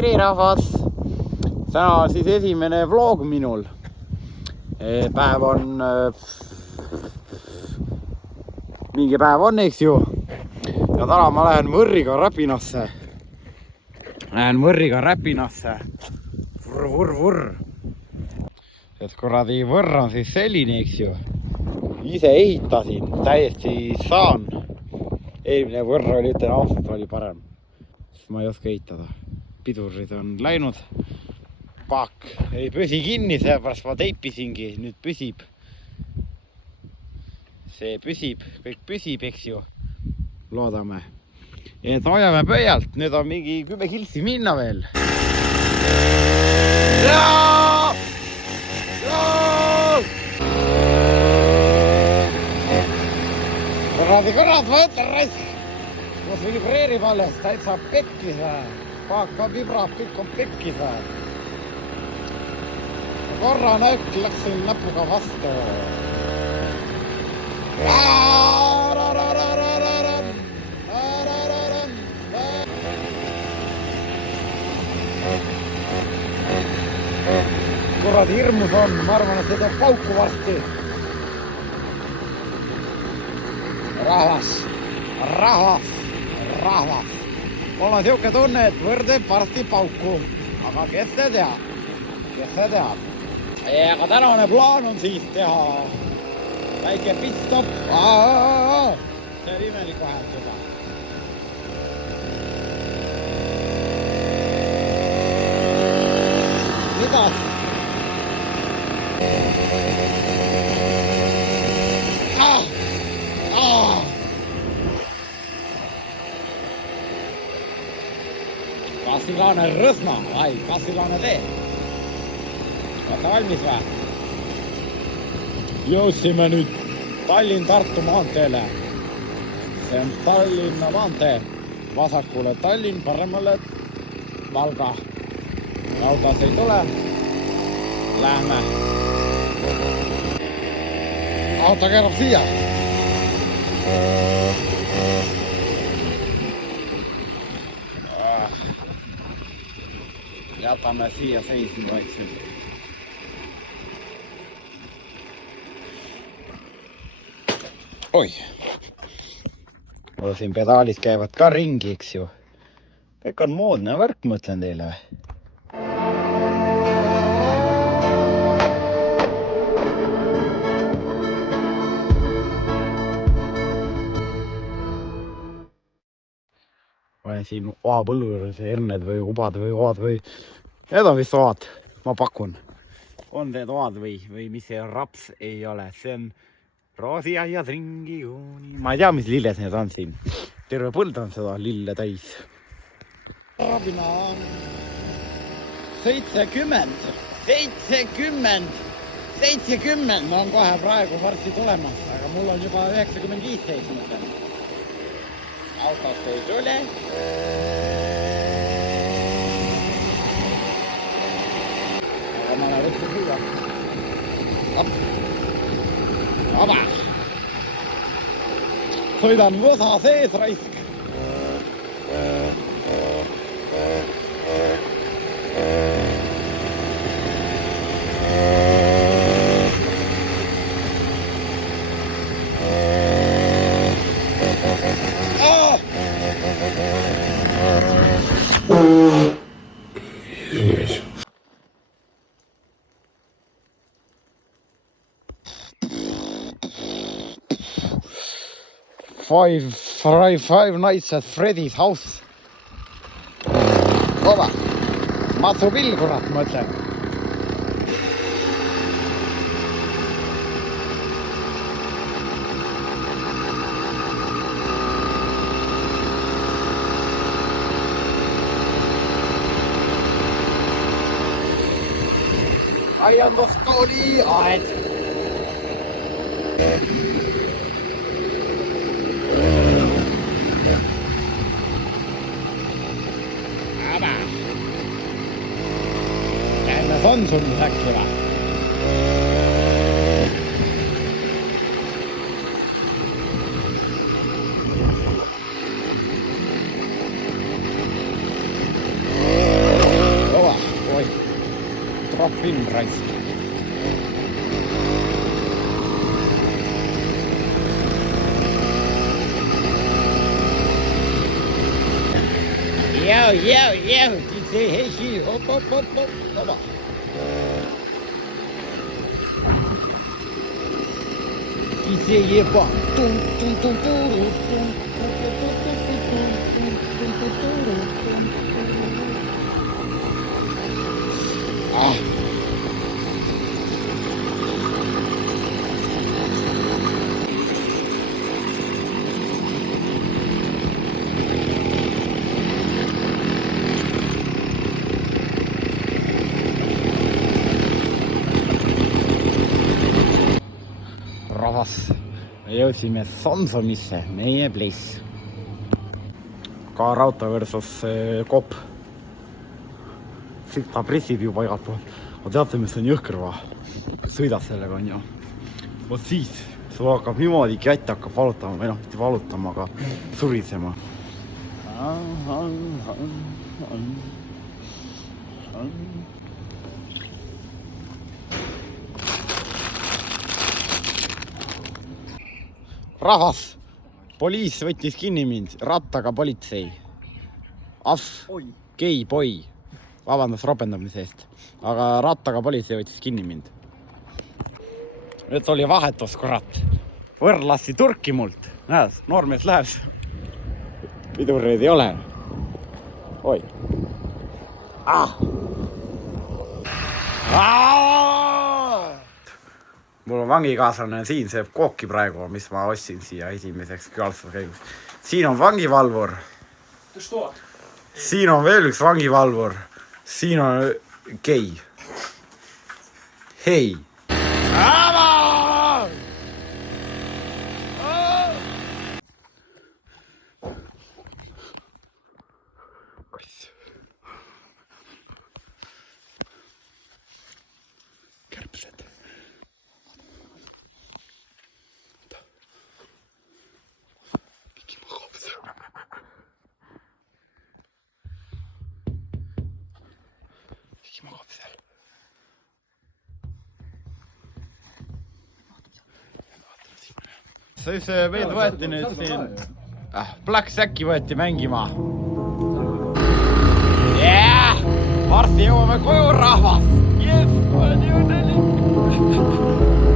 tere rahvas! Täna on siis esimene vlog minul. Päev on... mingi päev on, eks ju. Ja täna ma lähen Võrriga Räpinasse. Vurr. Et kuradi Võrr on siis selline, eks ju. Ise ehitasin, täiesti saan. Eelmine Võrr oli, ütlen ausalt, oli parem. Ma ei oska ehitada. Pidurid on läinud. Paak ei püsi kinni, seepärast ma teipisingi. Nüüd püsib. See püsib, kõik püsib, eks ju. Loodame. Et hoiame pöialt. Nüüd on mingi 10 kiltsi minna veel. Kurad, ma ütlen raisk. Kus vibreerib alles, täitsa pekkis. Paak ka vibrab, kõik on pekkis. Korra näük läksin näpuga vastu. Kurad hirmus on, ma arvan, et see teeb pauku varsti. Rahvas. Mul on siuke tunne, et Võrr teeb varsti pauku. Aga kes see teab? Aga tänane plaan on siis teha väike pitstop. See on imelik vahelt juba. Mida? Kasilane Rõsna, Kasilane tee. Vaata valmis või? Jõudsime nüüd Tallinn-Tartu maanteele. See on Tallinna maantee. Vasakule Tallinn, paremale Valga. Autos ei tule. Lähme. Auto keerab siia. Jätame siia seisma vaikselt. Oi. Mul siin pedaalis käivad ka ringi, eks ju. Kõik on moodne värk, mõtlen teile. Olen siin oapõllu juures herned või ubad või oad või... Need on vist oad, ma pakun. On need oad või mis see raps ei ole. See on roosiaiad ringi jooni. Ma ei tea, mis lilled need on siin. Terve põld on seda lille täis. Rabina 70 on kohe praegu varsti tulemas. Aga mul on juba 95 seisnud. Autost ei tule. Aga ma olen võtnud siia. Vaba. Sõidan võsa sees raisk. Five Nights at Freddy's House. Vaba. Matsu pill, kurat, ma ütlen. Aianduskooli aed. On sul äkki või? film raisk. Yo, hey, hop, taba. DJ pas. Ah. Rahvas, me jõudsime Samsonisse, meie place. Kaarauto versus kopp. Siit ta pressib juba igalt pool. Aga teate, mis on jõhkõrva? Sõidad sellega, on ju. Vot siis, sul hakkab niimoodi kätt hakkab valutama, või noh, mitte valutama, aga surisema. Rahvas, poliis võttis kinni mind, rattaga politsei. Gei boi. Vabandust ropendamise eest. Aga rattaga politsei võttis kinni mind. Nüüd oli vahetus, kurat. Võrr lasti turki mult. Näed, noormees läheb. Pidurreid ei ole. Oi. Mul on vangikaaslane siin, see kooki praegu, mis ma ostsin siia esimeseks külastuskäigus. Siin on vangivalvur. Siin on veel üks vangivalvur. Siin on gei. Hei. Kärbsed. Siis meid võeti nüüd siin Black Sacki võeti mängima. Varsti jõuame koju, rahvas! Yes, olen õnnelik!